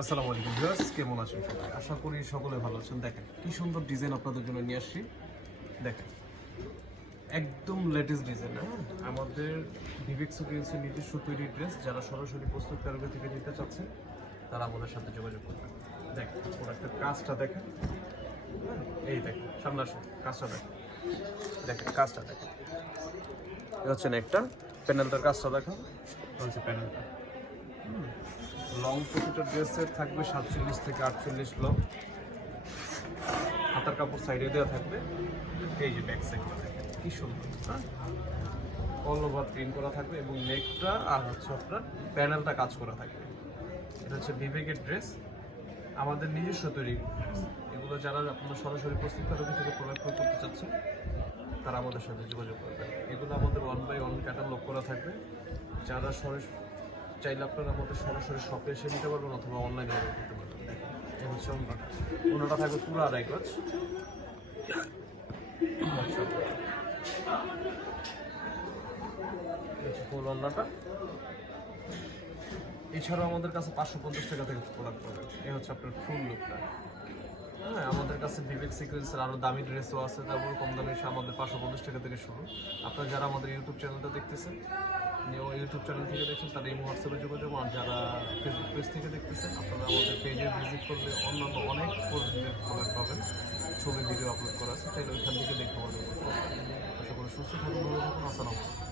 আসসালামু আলাইকুম ভিউয়ার্স, কেমন আছেন সবাই? আশা করি সকলে ভালো আছেন। দেখেন কি সুন্দর ডিজাইন আপনাদের জন্য নিয়ে আসছি। দেখেন একদম লেটেস্ট ডিজাইন। আমাদের বিবেক সুপ্রিন্সের নিজস্ব তৈরি ড্রেস, যারা সরাসরি প্রস্তুতকারক থেকে নিতে চাচ্ছেন তারা আমাদের সাথে যোগাযোগ করবেন। দেখেন প্রোডাক্টের কাজটা দেখেন। এই দেখেন সামনে আসুন, কাজটা দেখেন। দেখেন কাজটা দেখেন, এটা হচ্ছে একটা প্যানেলটার কাজটা দেখো। হচ্ছে প্যানেলটা লং প্রতিটা ড্রেসের থাকবে 47 থেকে 48 লং। হাতার কাপড় সাইডে দেওয়া থাকবে। এই যে ব্যাক সাইডটা দেখেন কি সুন্দর, অল ওভার প্রিন্ট করা থাকবে এবং নেকটা আর হচ্ছে আপনার প্যানেলটা কাজ করা থাকবে। এটা হচ্ছে বিবেকের ড্রেস, আমাদের নিজস্ব তৈরি ড্রেস। এগুলো যারা আপনার সরাসরি প্রস্তুতকারক থেকে প্রোডাক্ট করতে চাচ্ছেন তারা আমাদের সাথে যোগাযোগ করবেন। এগুলো আমাদের 1/1 ক্যাটালগ করা থাকবে। যারা চাইলে আপনারা আমাদের সরাসরি শপে এসে নিতে পারবেন অথবা অনলাইনে অর্ডার করতে পারবেন। এই হচ্ছে ওনাটা থাকবে পুরো আড়াই গজ। ফুল ওড়নাটা। এছাড়াও আমাদের কাছে 550 টাকা থেকে প্রোডাক্ট পাবেন। এই হচ্ছে আপনার ফুল লুকটা। হ্যাঁ, আমাদের কাছে বিবেক সিকোয়েন্সের আরও দামি ড্রেসও আছে, তারপর কম দামে এসে আমাদের 550 টাকা থেকে শুরু। আপনারা যারা আমাদের ইউটিউব চ্যানেলটা দেখতেছেন, ইউটিউব চ্যানেল থেকে দেখছেন তারা এই হোয়াটসঅ্যাপে যোগাযোগ, আর যারা ফেসবুক পেজ থেকে দেখতেছেন আপনারা আমাদের পেজে ভিজিট করলে অন্যান্য অনেক প্রোডাক্ট পাবেন। ছবি ভিডিও আপলোড করা আছে, চাইলে ওইখান থেকে দেখতে পারবেন। আশা করি সুস্থ থাকুন, ভালো থাকুন। আসসালামু আলাইকুম।